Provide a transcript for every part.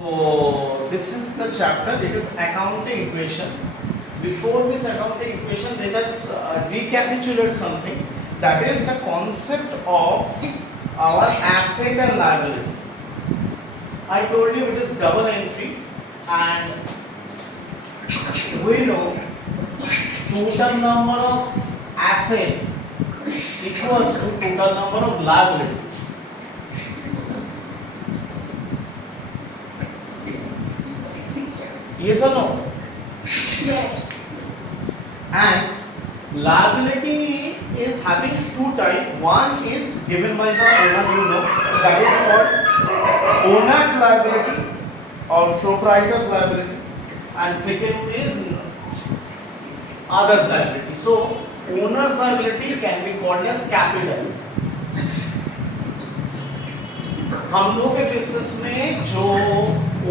So this is the chapter. It is accounting equation. Before this accounting equation, let us recapitulate something. That is the concept of our asset and liability. I told you it is double entry, and we know total number of asset equals to total number of liability. Yes or no? Yes. And liability is having two types. One is given by the owner, you know, that is called owner's liability or proprietor's liability, and second is other's liability. So owner's liability can be called as capital. हम लोग के business में जो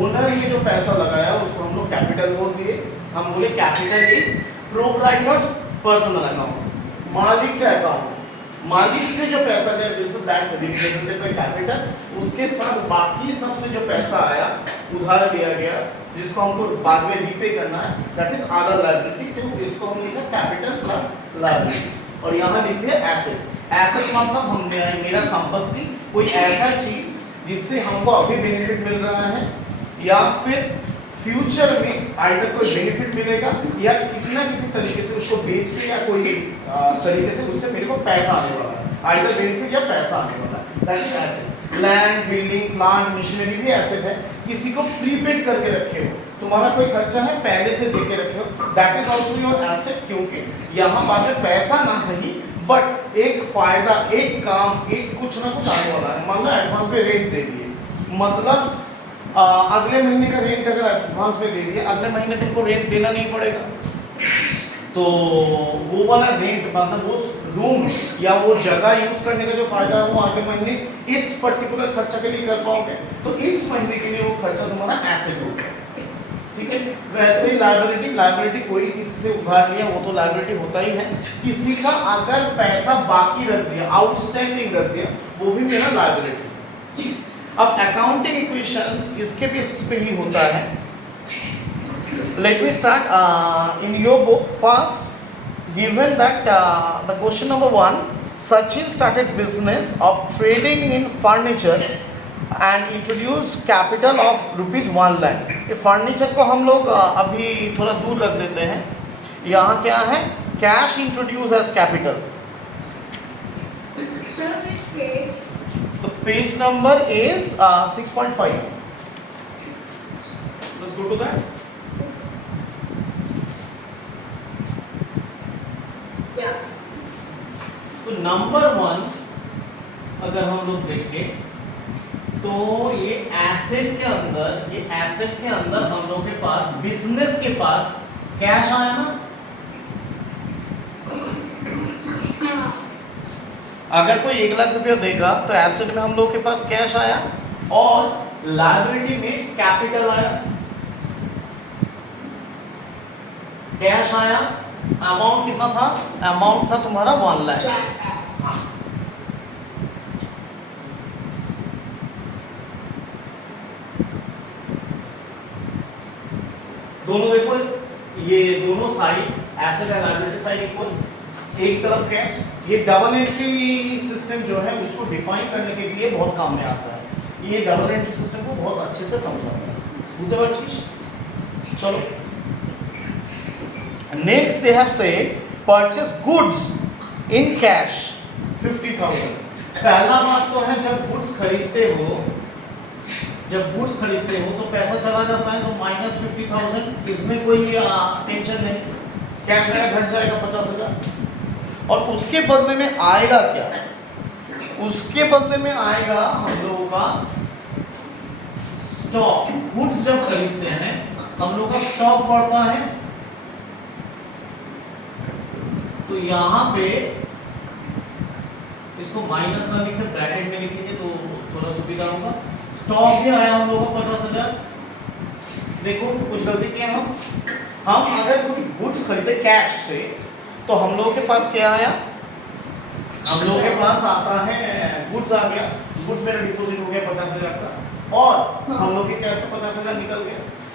owner ने जो पैसा लगाया उसको हम लोग कैपिटल बोल दिए. हम बोले capital is proprietors personal account, मालिक का अकाउंट. मालिक से जो पैसा गया बिजनेस बैंक रिप्रेजेंटेटिव पे कैपिटल, उसके साथ बाकी सबसे जो पैसा आया उधार लिया गया जिसको हमको बाद में रीपे करना है, दैट इज अदर लायबिलिटी. तो इसको हम लिखा कैपिटल प्लस लायबिलिटी. और यहाँ लिख दिया एसेट. एसेट मतलब हमने मेरा संपत्ति, कोई ऐसा चीज जिससे हमको अभी बेनिफिट मिल रहा है या फिर फ्यूचर में आइदर कोई बेनिफिट मिलेगा या किसी ना किसी तरीके से उसको बेच के या कोई तरीके से उससे मेरे को पैसा आने वाला है. आइदर बेनिफिट या पैसा आने वाला है, that is asset. Land, building, plant, machinery भी एसेट है. किसी को प्रीपेड करके रखे हो, तुम्हारा कोई खर्चा है पहले से दे के रखे हो, that is also your asset. क्योंकि यहाँ बाद में पैसा ना सही बट एक फायदा, एक काम, एक कुछ ना कुछ आने वाला है. मान लो एडवांस पे रेंट दे दिए, मतलब अगले महीने का रेंट अगर एडवांस पे दे दिए, अगले महीने तुमको रेंट देना नहीं पड़ेगा. तो वो वाला रेंट मतलब उस रूम या वो जगह यूज करने का जो फायदा है वो अगले महीने इस पर्टिकुलर खर्चा के लिए कर पाओगे. तो इस महीने के लिए वो खर्चा तुम्हारा एसेट होगा. ठीक है. वैसे ही लायबिलिटी कोई किसी से उधार लिया वो तो लायबिलिटी होता ही है. किसी का अगर पैसा बाकी रख दिया, आउटस्टैंडिंग रख दिया, वो भी मेरा लायबिलिटी. अब अकाउंटिंग इक्वेशन इसके बेसिस पे ही होता है. Let me start in your book. First given that the question number 1, Sachin started business of trading in furniture and introduced capital of ₹1 lakh. ये फर्नीचर को हम लोग अभी थोड़ा दूर रख देते हैं. यहाँ क्या है? Cash introduce as capital. Sir, which page? तो page number is 6.5. Let's go to that. Yeah. तो नंबर 1 अगर हम लोग देखें तो ये एसेट के अंदर हम लोग के पास, बिजनेस के पास कैश आया ना. अगर कोई 1 लाख रुपया देगा तो एसेट में हम लोग के पास कैश आया और लायबिलिटी में कैपिटल आया. कैश आया, अमाउंट कितना था? अमाउंट था तुम्हारा 1 लाख. दोनों देखो, ये दोनों side asset and liability side equal. एक तरफ कैश. ये डबल एंट्री सिस्टम जो है उसको डिफाइन करने के लिए बहुत काम में आता है. ये डबल एंट्री सिस्टम को बहुत अच्छे से समझाएगा. दूसरी बात चीज, चलो next they have said purchase goods in cash 50,000. पहला बात तो है जब गुड्स खरीदते हो तो पैसा चला जाता है तो -50,000. इसमें कोई टेंशन नहीं. कैश मेरा घट जाएगा 50,000. और उसके बदले में आएगा क्या? उसके बदले में आएगा हम लोगों का स्टॉक. गुड्स जब खरीदते हैं हम लोग का स्टॉक बढ़ता है. तो यहाँ पे इसको माइनस ना लिखे, ब्रैकेट में लिखेंगे तो थोड़ा सुविधा होगा. स्टॉक भी आया हम लोगों को 50,000. देखो कुछ गलती किया हम अगर कोई गुड्स खरीदे कैश से तो हम लोगों के पास क्या आया? हम लोगों के पास आता है गुड्स आ गया. गुड्स मेरा डिपॉजिट हो गया 50,000 का और हम लोग के कैश से 50,000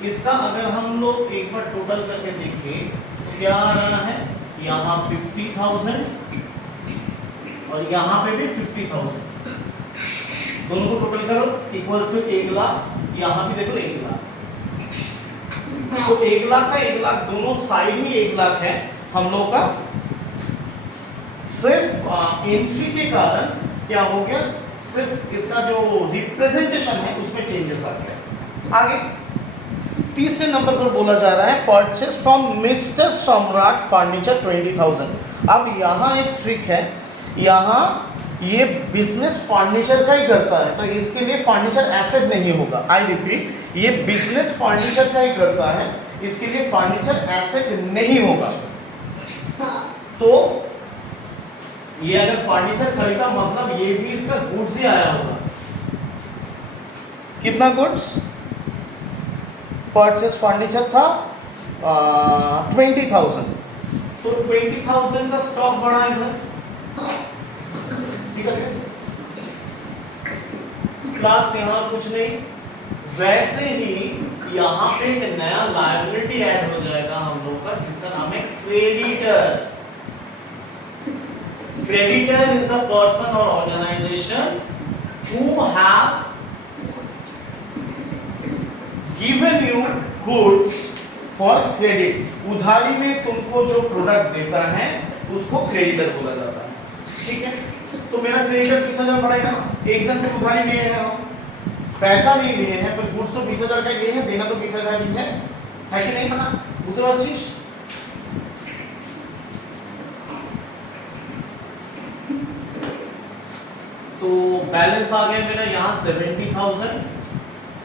इसका अगर हम लोग एक बार टोटल करके देखें तो क्या आ रहा है, यहाँ 50,000 और यहाँ पे भी 50,000, दोनों को टोटल करो इक्वल टू 1 लाख, यहाँ भी देखो 1 लाख। तो 1 लाख का 1 लाख दोनों साइड ही 1 लाख है हम लोग का। सिर्फ एंट्री के कारण क्या हो गया, सिर्फ इसका जो रिप्रेजेंटेशन है उसमें चेंजेस आ गया। आगे तीसरे नंबर पर बोला जा रहा है परचेस फ्रॉम मिस्टर सम्राट फर्नीचर 20,000। अब यहाँ एक ट्रिक है, यहाँ ये बिजनेस फर्नीचर का ही करता है तो इसके लिए फर्नीचर एसेट नहीं होगा। आई रिपीट, ये बिजनेस फर्नीचर का ही करता है, इसके लिए फर्नीचर एसेट नहीं होगा। तो ये अगर फर्नीचर खरीदा मतलब ये भी इसका गुड्स ही आया होगा। कितना गुड्स? परचेस फर्नीचर था 20,000, तो 20,000 का स्टॉक बढ़ा इधर, ठीक है। प्लस यहाँ कुछ नहीं, वैसे ही यहाँ पे एक नया लायबिलिटी ऐड हो जाएगा हम लोग का जिसका नाम है creditor. Creditor is the person or organization who have given you goods for credit। उधारी में तुमको जो प्रोडक्ट देता है उसको क्रेडिटर बोला जाता है, ठीक है। तो मेरा क्रेडिटर 20,000 बढ़ेगा, एक जन से उधारी लिए हैं हम, पैसा नहीं लिए हैं पर गुड्स तो 20,000 का लिए हैं, देना तो 20,000 ही है कि नहीं? दूसरा चीज तो बैलेंस आ गया मेरा यहाँ 70,000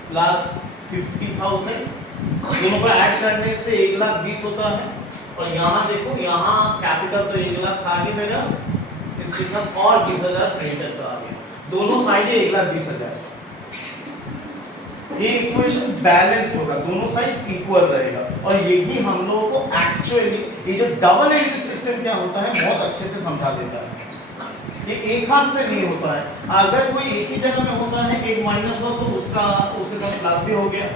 प्लस 50,000, दोनों को ऐड करने से 1,20,000 होता है। और यहाँ देखो, यहाँ कैपिटल तो 1,00,000 था ही मेरा, इसके साथ और 20,000 क्रेडिटर का आ गया, दोनों साइड 1,20,000। ये इक्वेशन बैलेंस होगा, दोनों साइड इक्वल रहेगा। और यही हम लोगों को एक्चुअली ये जो डबल एंट्री सिस्टम क्या होता है बहुत अच्छे से समझा देता है। ये एक हाथ से नहीं होता है, अगर कोई एक ही जगह में होता है, एक माइनस हुआ तो उसके साथ प्लस भी हो गया,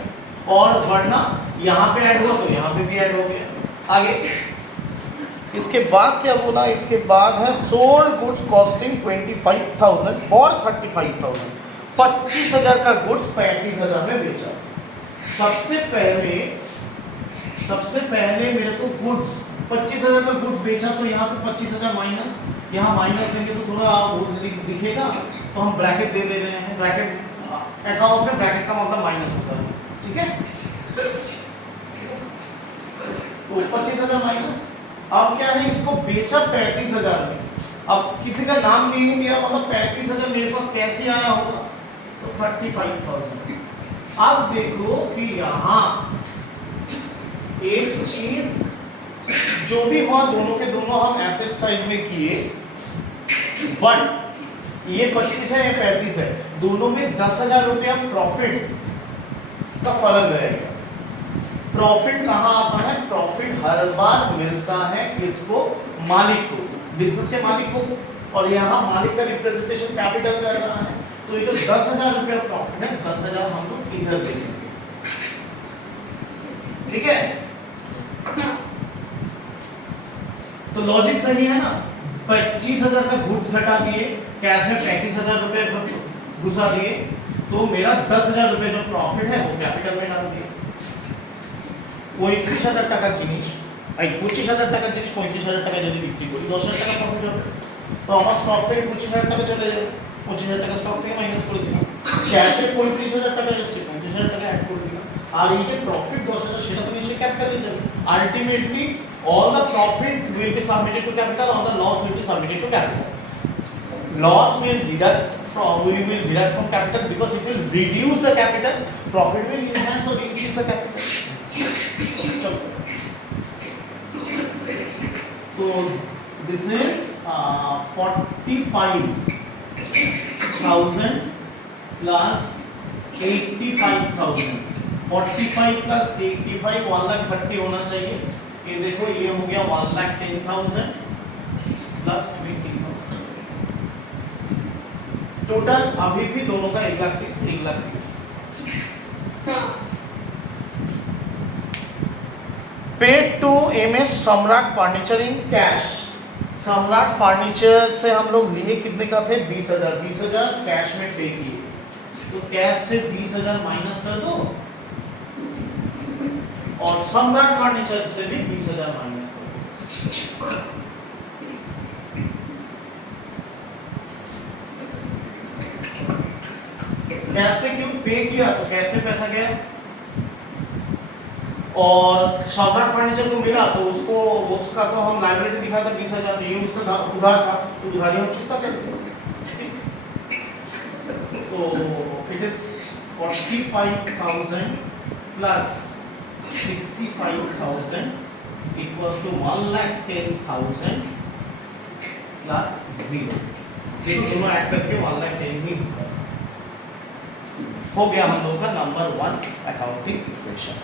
और बढ़ना यहाँ पे ऐड हुआ तो यहाँ पे भी ऐड हो गया। आगे इसके बाद क्या बोला, इसके बाद है सोल्ड गुड्स कॉस्टिंग 25,000 फॉर 35,000। 25,000 का गुड्स 35,000 में बेचा। सबसे पहले मेरे को गुड्स 25,000 का गुड्स बेचा, तो यहाँ पे 25,000 माइनस, यहाँ माइनस देंगे तो थोड़ा दिखेगा, तो हम ब्रैकेट दे रहे हैं। ब्रैकेट अकाउंट्स में ब्रैकेट का मतलब माइनस होता है, ठीक है। तो 25,000 माइनस, अब क्या है, इसको बेचा 35,000 में। अब किसी का नाम नहीं लिया, मतलब 35,000 मेरे पास कैसे आया होगा, तो 35,000। अब देखो कि यहाँ एक चीज जो भी हुआ, दोनों के दोनों हम एसेट साइड में किए, बट ये 25 है, ये 35 है, दोनों में 10,000 रुपया प्रॉफिट का फर्क रहेगा। प्रॉफिट कहाँ आता है? प्रॉफिट हर बार मिलता है किसको? मालिक को, बिजनेस के मालिक को। और यहाँ मालिक का रिप्रेजेंटेशन कैपिटल कर रहा है, तो ये तो 10,000 रुपया प्रॉफिट है, 10,000 हम लोग इधर देखेंगे, ठीक है। तो लॉजिक सही है ना। 25,000 का गुड्स घटा दिए, कैश में 35,000 रुपए घुसा दिए, तो मेरा 10,000 रुपए जो प्रॉफिट है वो कैपिटल में डाल दिए। 25,000 টাকা জিনিস, এই 25,000 টাকা জিনিস 35,000 টাকা যদি বিক্রি করি 10,000 টাকা প্রফিট হবে, তো আমার স্টক থেকে 25,000 টাকা চলে যাবে, 25,000 টাকা স্টক থেকে মাইনাস করে দিলাম, ক্যাশে 35,000 টাকা এসেছে, 35,000 টাকা অ্যাড করে দিলাম, আর এই যে প্রফিট 10,000 সেটা তো নিশ্চয়ই ক্যাপিটালে যাবে। Ultimately all the profit will be submitted to capital, all the loss will be submitted to capital. Loss will deduct from capital because it will reduce the capital, profit will enhance or increase the capital. So this is 45,000 plus 85,000, 45 plus 85 1,30,000 होना चाहिए। ये देखो ये हो गया 1,10,000 plus 20,000, total अभी भी दोनों का 1,30,000 1,30,000। पेड टू एमएस सम्राट फर्नीचर इन कैश। सम्राट फर्नीचर से हम लोग लिए कितने का थे? 20,000। 20,000 कैश में पे किए, तो कैश से 20,000 माइनस कर दो और सम्राट फर्नीचर से भी 20,000 माइनस कर दो। कैश से क्यों पे किया तो कैश से पैसा गया, और सम्राट फर्नीचर को मिला तो उसका तो हम लायबिलिटी दिखा था 20,000, ये उसका उधार था तो उधारी हम चुकता कर देंगे। तो it is 45,000 plus 65,000 equals to 1,10,000 plus 0। देखो दोनों ऐड करके 1,10,000 ही हो गया हम लोग का नंबर 1 अकाउंटिंग इक्वेशन।